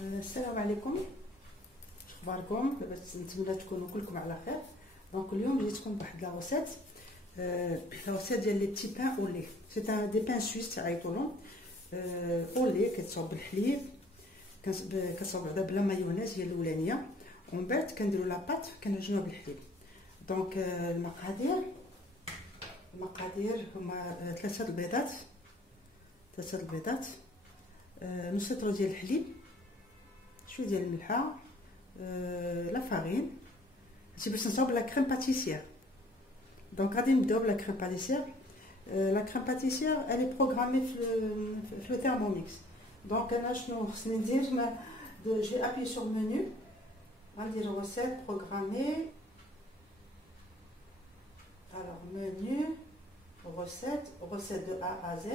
السلام عليكم، اخباركم؟ لاباس؟ نتمنى تكونوا كلكم على خير. دونك اليوم جيتكم بواحد لا روسيت، ديال لي بتي بان او لي. سي ان دي بان سويس تعيطولهم او لي، كتصاوب بالحليب، كتصاوب بعدا بلا مايونيز هي الاولانيه، ومن بعد كنديروا لاباط كنعجنوها بالحليب. دونك المقادير هما 3 البيضات، نص لتر ديال الحليب، شويه ديال الملحه، لا فارين، هادشي باش نصاوب لا كريم باتيسير. دونك غادي نبداو بلا كريم باتيسير. لا كريم باتيسير الي بروغرامي في لو تhermomix. دونك انا شنو خصني ندير؟ جي ابي سور منيو، غندير روسيت بروغرامي. alors menu recette de A à Z,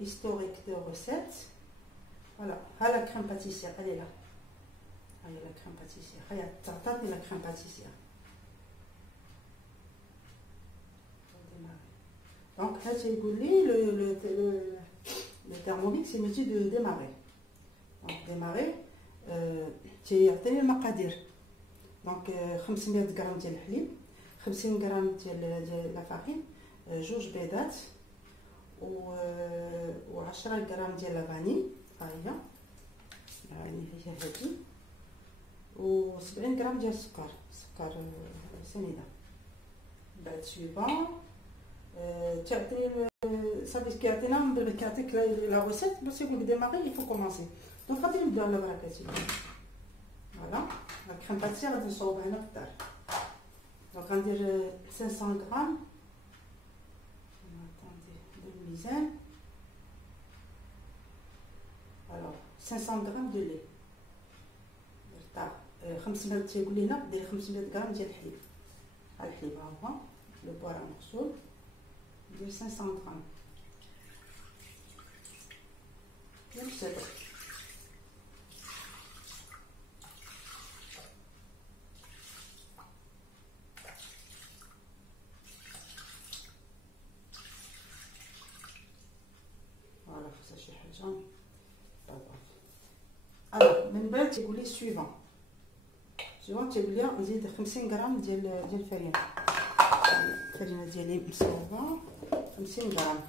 historique de recettes. Voilà, la crème pâtissière, elle est là. La crème pâtissière, تعطاتني la crème pâtissière. Donc là j'ai goulé le thermomix, c'est métier de démarrer. Donc démarrer, تعطيني المقادير. donc 500 غرام ديال الحليب، 50 غرام ديال لا فارين، 2 بيضات، و 10 غرام ديال لافاني، ها هي هادي، و 70 غرام ديال السكر سنيده. بعد سويفون تعطي صافي كيعطينا من بعد كيعطيك لا روسيت باش يقولك ديماغي يفو كومونسي. دونك غادي نبداو على بركه الله. فوالا لا كريم باتيسير غادي نصاوبها هنا في الدار. دونك غندير 500 غرام، الميزان. الوغ 500 غرام دو لي، درت 500 تيقول لينا دير 500 غرام ديال الحليب. ها الحليب ها هو لو بوار مغسول، ندير 500 غرام ديال الصدر. فوالا خصها شي حاجه الوغ. من بعد تيقول لي سويفون تيقول لي نزيد 50 غرام ديال الفرينه. الفرينه ديالي مصوبه 50 غرام.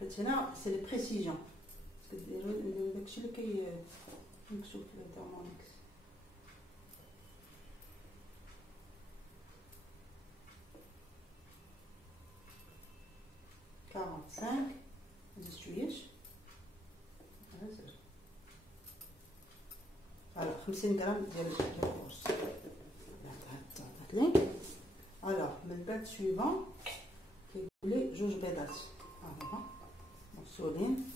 حيت هنا سي لي بريسيجن، كديروا داكشي اللي كيمكتوب في التhermomix. نزيد شويش، فوالا 50 غرام ديال الخبز. عطاتلي. الوغ من بعد سويفون كيقول لي 2 بيضات، ها هما مغسولين.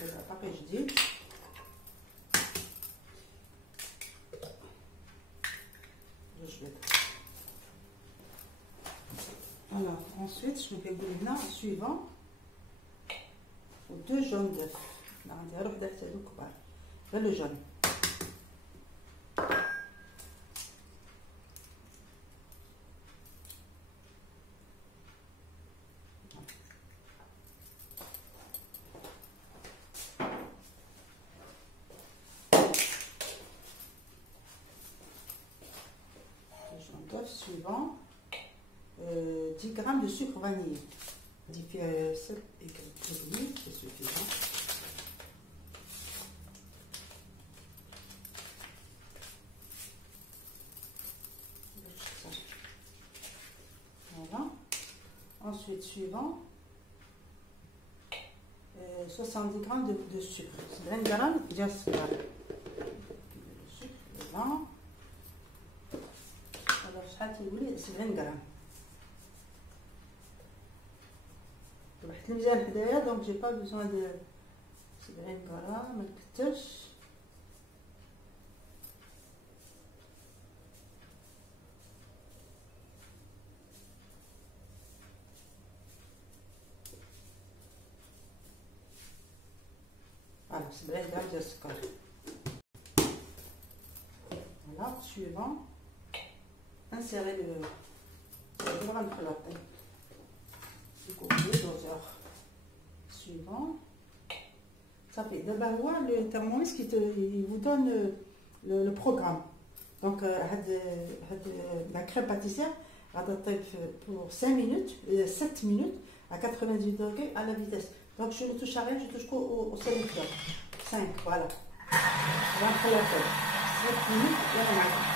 دابا باقي جديد. Alors ensuite شنو كنقول هنا سويفون و 2 جون داف. غندير غير وحده حتى هادو كبار، غير لو جون. Suivant 10 grammes de sucre vanillé. Seul et quelques vanille, c'est suffisant. Voilà. Ensuite, suivant 70 grammes de sucre. 20 grammes de sucre. Le sucre dedans. شحال تيولي 70 غرام. طبحت الميزان حدايا، دونك جي با بيزوان دو 70 غرام، ما نكترش. Voilà, 7 غرام ديال السكر. Voilà, suivant. Insérer le grain de خلاطي. Découper doseur. Suivant. Ça fait d'abord le thermomix il vous donne le programme. Donc la crème pâtissière pour 5 minutes, 7 minutes à 90 degrés à la vitesse. Donc je ne touche à rien, je touche au sélecteur. 5, voilà. On va faire la tête. 7 minutes et on arrête.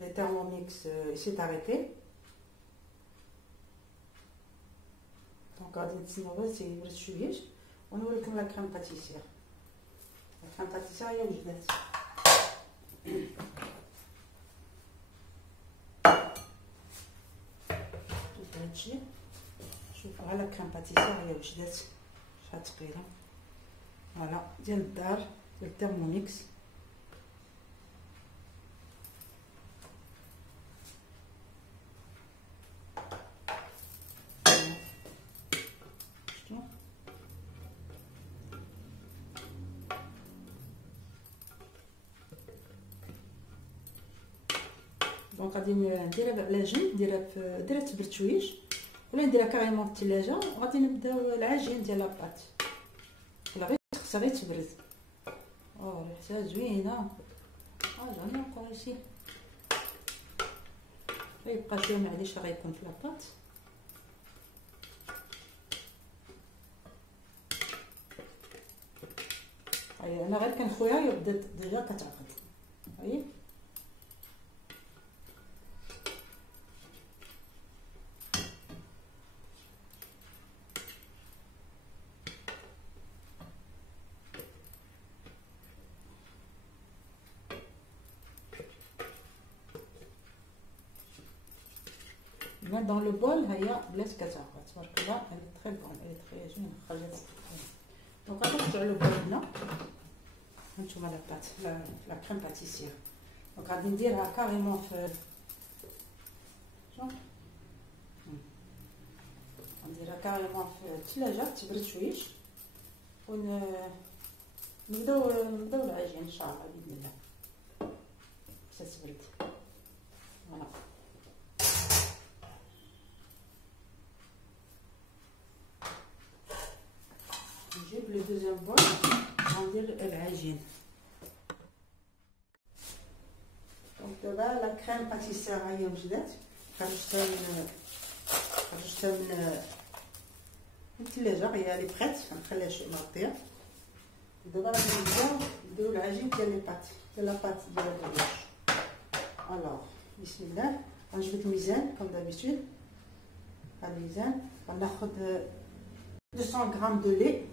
Le thermomix s'est arrêté. Donc غادي نتسناو حتى يبرد شويه ونوريكم لا كريم باتيسير. لا كريم باتيسير هي وجدات. شوف هادشي، شوفوا ها لا كريم باتيسير هي وجدات شحال ثقيله. فوالا ديال الدار ديال الترموميكس. دونك غادي نديرها بالعجين، نديرها تبرد شويش ولا نديرها كاريمون في الثلاجه. وغادي نبداو العجين ديال لاباط. غير خصها غير تبرد. ريحتها زوينه. جاني نقول شي غيبقى شويه معليش غيكون في لاباط. انا غير كنخويها بدات ديجا كتعقد. هاي dans le bol هيا بلات كتعقد. تبارك الله elle est très bonne, elle est très زوينه. خرجت دونك غادي نرجعو للبول هنا. هانتوما لاباط لا كريم باتيسير. دونك غادي نديرها كاريمون في شوف نديرها كاريمون في الثلاجه تبرد شويش نبداو العجين ان شاء الله باذن الله. تتبرد فوالا. نجيب لو دوزيام بول وندير العجين. دونك دابا لا كريم باتيسير هي وجدات. خرجتها من الثلاجه، هي لي بريت. غنخليها شويه مغطيه. دابا غادي نديرو العجين ديال لي بات ديال لاباط ديال الريش. الوغ بسم الله. غنجبد الميزان كوم دابيتود. هاد الميزان غناخد 200 غرام دو لي.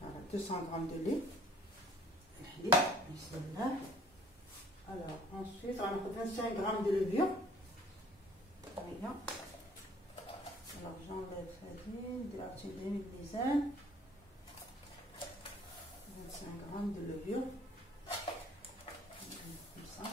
Voilà, 200 grammes de lait. Alors, ensuite, on a 25 grammes de levure. Voilà. Alors, j'enlève la dîme, de la petite demi-dizaine. 25 grammes de levure. Comme ça.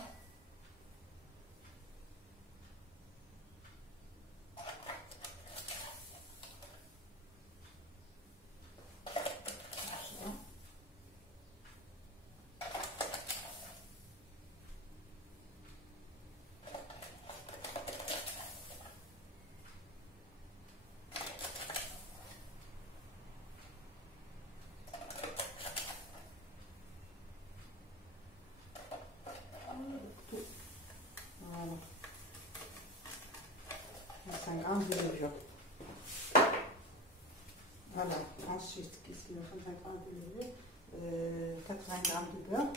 De levure. Voilà, ensuite, qu'est-ce qu'il y a? 25 grammes de levure, 80 grammes de beurre.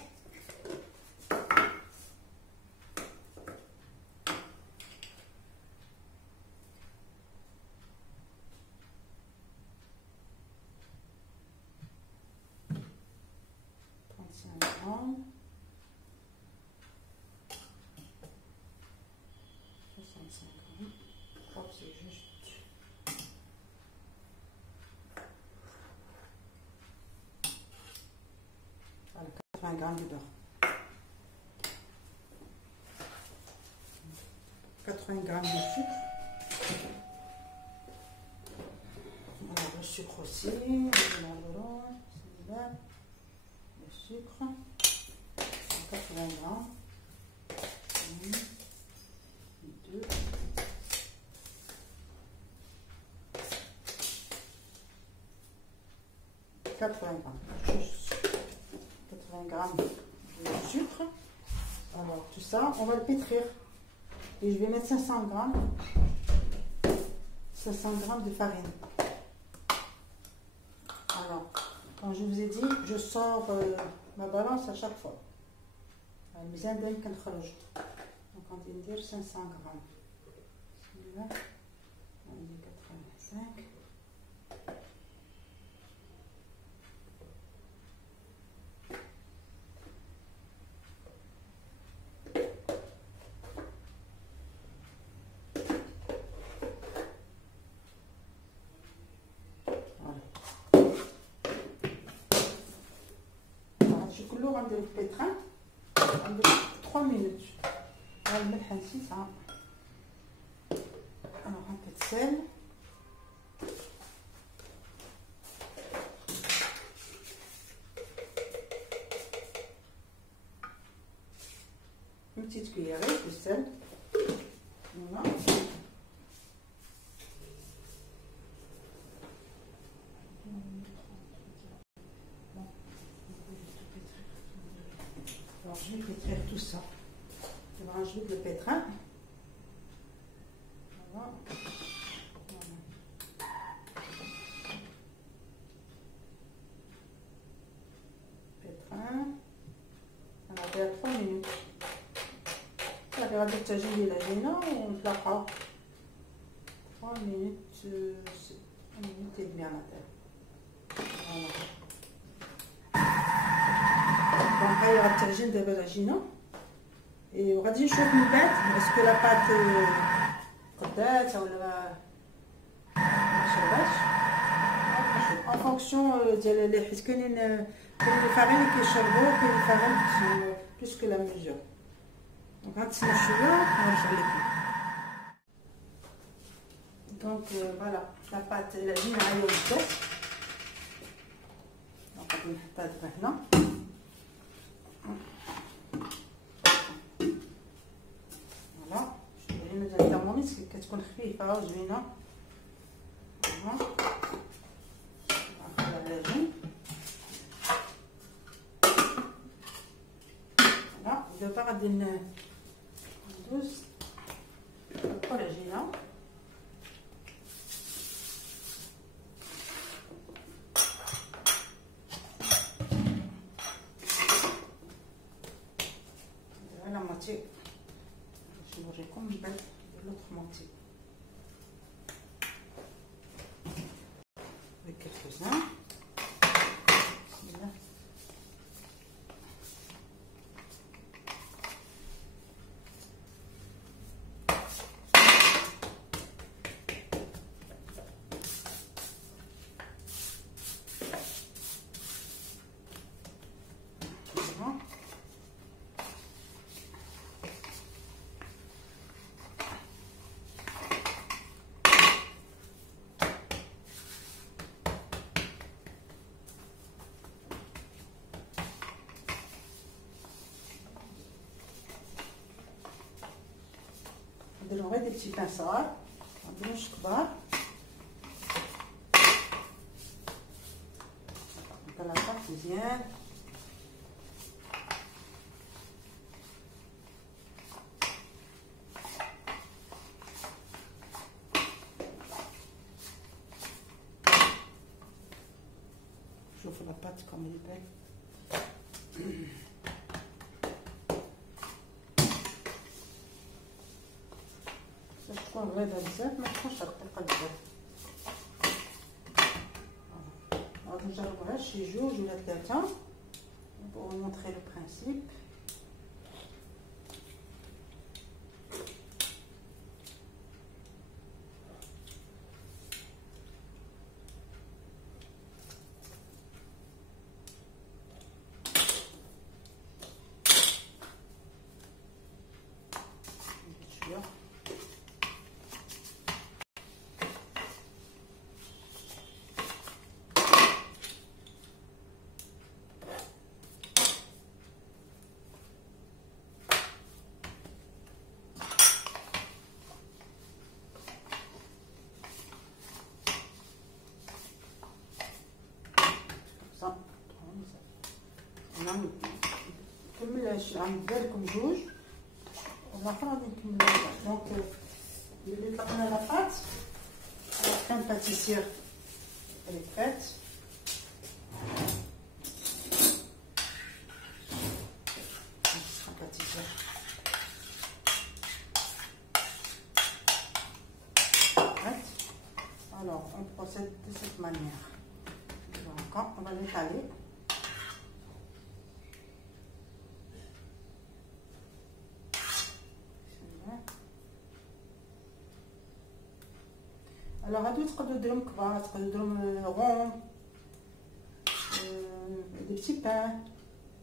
80 g de beurre. 80 g de sucre. Alors, le sucre aussi, le sucre, 180 g. 1, 2, 80 g. Juste 80 g de sucre. Alors, tout ça, on va le pétrir. Et je vais mettre 500 g de farine. Alors, comme je vous ai dit, je sors ma balance à chaque fois. الميزان دايما كنخرج. Donc on va dire 500 g. Celui-là, on dit 85. كله غندير البيتران غندير 3 مينوت. ها الملح نسيتها. انا غنحط السال une petite cuillerée de sel. Voilà. Alors je vais pétrir tout ça. Je vais rajouter le pétrin. Voilà. Pétrin. On va faire 3 minutes. غادي غادي تجي لي العجينه ونطلقها 3 minutes 3 minutes et demie à matin. Voilà. Donc هاي غتعجن دابا العجينه وغادي نشوف من بعد اسكو لا بات قدات ولا ما شرباتش. ان فونكسيون ديال لي حيت كاينين الفارين اللي كيشربوا كاين الفارين كيشربوا بلوس كو لا ميزور. دونك غنتسنى شويه ونرجع لكم. دونك فوالا لا بات العجينه هاهي ولات. دونك غادي نحطها دابا هنا. فوالا شوفوا العجينه ديال التامونيس كتكون خفيفه وزوينه. فوالا ناخذ العجين. فوالا دابا غادي ندوز نحطو العجينه. la moitié. Je vais manger comme de l'autre moitié. Avec quelques-uns. Voilà. نديرو غير دي بتي بان صغار، منديروش كبار. نطلعها مزيان. شوفوا لاباط كوم اللي بان. تكون غليظة بزاف ما تكونش رقيقة بزاف. غادي نجربوها شي 2 ولا 3 pour vous montrer le principe. غندير لكم جوج والاخر غادي نكمل. دونك اللي طلقنا لاباط كان باتيسير اللي فات. Alors, on procède de cette manière. Donc, on va l'étaler. Alors, هادو تقدروا ديروهم كبار، تقدروا ديروهم رون، des petits pains,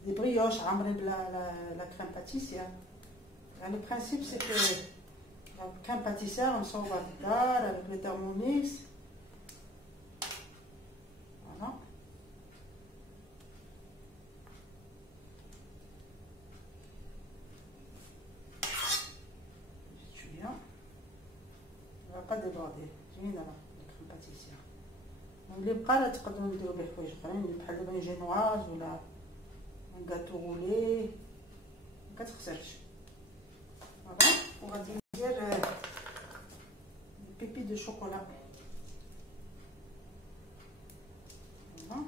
des brioches عامرين la crème pâtissière. Le principe c'est que la crème pâtissière on s'en va dedans avec le Thermomix. Voilà. Bien. On va pas déborder. J'ai là la crème pâtissière. اللي بقى لا تقدروا نديروا به حوايج اخرين بحال دابا جينواز ولا غاتو غولي ما كتخسرش. فوالا وغادي ندير بيبي دو شوكولا. فوالا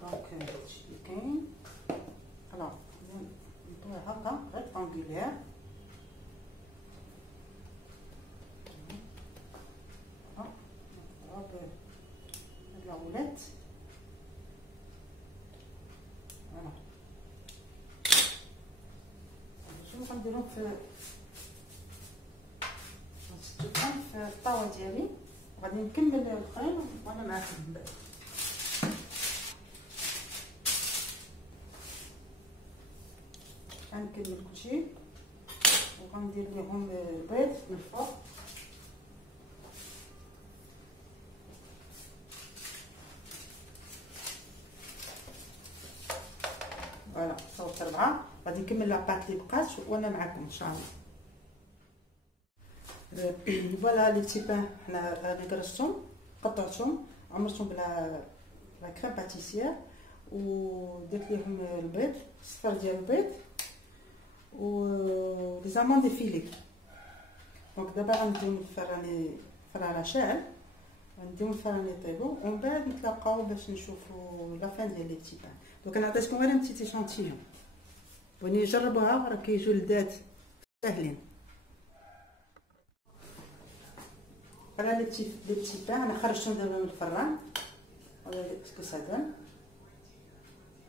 دونك هادشي اللي كاين. الوغ ندير هكا ريكتانغولير. نضرب هاد العولات. فوالا شنو غنديرهم في الطاوة ديالي. غادي نكمل الاخرين وانا معاكم من بعد. غنكمل كلشي وغندير ليهم البيض من الفوق. فوالا صوت 4. غادي نكمل لاباط اللي بقات وانا معاكم ان شاء الله. فوالا لي بتي بان حنا غرستهم قطعتهم عمرتهم بلا كريم باتيسير ودرت ليهم البيض الصفر ديال البيض و لي زامون دي فيلي. دونك دابا غنديهم الفران شاعل، غنديهم الفران يطيبوا ومن بعد نتلاقاو باش نشوفوا لا فان ديال لي بتي بان. دونك انا عطيتكم غير ان بتي شانتيون وني جربوها راه كيجيو لذات ساهلين. فوالا لي بتي بان انا خرجتهم دابا من الفران. فوالا سكو سا دون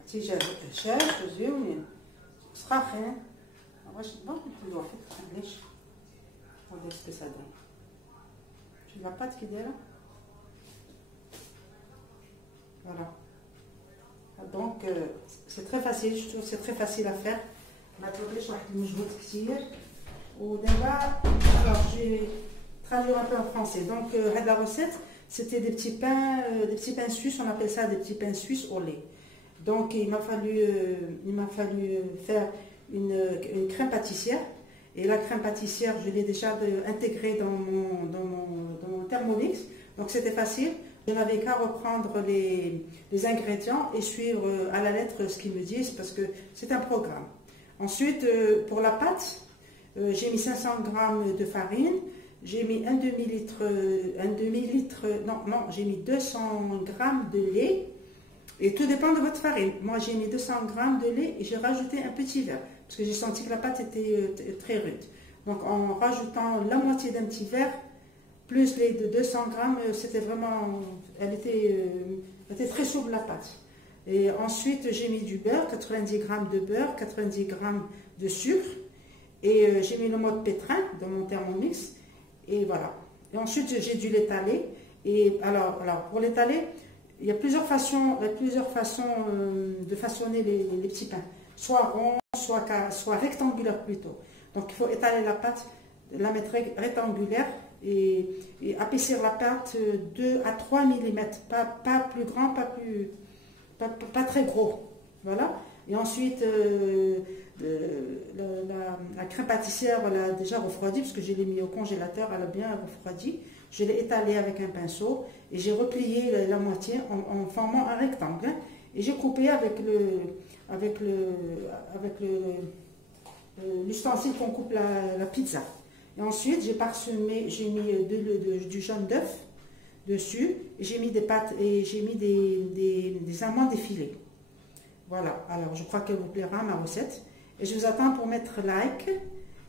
تيجي هشاش وزوينين سخاخين. واش نبغي نحل واحد معليش. ولا سكو سا دون شوف لاباط كي دايره. فوالا دونك سي تري فاسيل. جو سي تري فاسيل ا فير، ما طلبليش واحد المجهود كثير. ودابا alors j'ai traduire un peu en français. Donc la recette c'était des petits pains suisses, on appelle ça des petits pains suisses au lait. Donc il m'a fallu faire une crème pâtissière. Et la crème pâtissière, je l'ai déjà intégrée dans mon Thermomix. Donc c'était facile. Je n'avais qu'à reprendre les ingrédients et suivre à la lettre ce qu'ils me disent parce que c'est un programme. Ensuite, pour la pâte, j'ai mis 500 g de farine. J'ai mis un demi-litre, j'ai mis 200 g de lait. Et tout dépend de votre farine. Moi, j'ai mis 200 g de lait et j'ai rajouté un petit verre parce que j'ai senti que la pâte était très rude. Donc, en rajoutant la moitié d'un petit verre, plus les de 200 g, c'était vraiment... Elle était très souple, la pâte. Et ensuite, j'ai mis du beurre, 90 g de beurre, 90 g de sucre. Et j'ai mis le mode pétrin dans mon Thermomix. Et voilà. Et ensuite, j'ai dû l'étaler. Et alors, pour l'étaler, il y a plusieurs façons de façonner les petits pains. Soit rond, soit rectangulaire plutôt. Donc il faut étaler la pâte, la mettre rectangulaire et épaissir la pâte 2 à 3 mm. Pas plus grand, pas très gros. Voilà. Et ensuite, la crème pâtissière, elle a déjà refroidi parce que je l'ai mis au congélateur, elle a bien refroidi. Je l'ai étalée avec un pinceau et j'ai replié la moitié en formant un rectangle. Et j'ai coupé avec l'ustensile qu'on coupe la pizza. Et ensuite, j'ai parsemé, j'ai mis du jaune d'œuf dessus. J'ai mis des pâtes et j'ai mis des amandes effilées. Voilà, alors je crois qu'elle vous plaira ma recette. Et je vous attends pour mettre like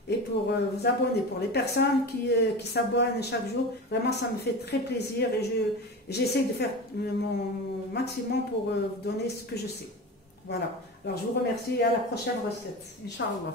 et pour vous abonner. Pour les personnes qui s'abonnent chaque jour, vraiment ça me fait très plaisir et j'essaie de faire mon maximum pour vous donner ce que je sais. Voilà, alors je vous remercie et à la prochaine recette, Inch'Allah.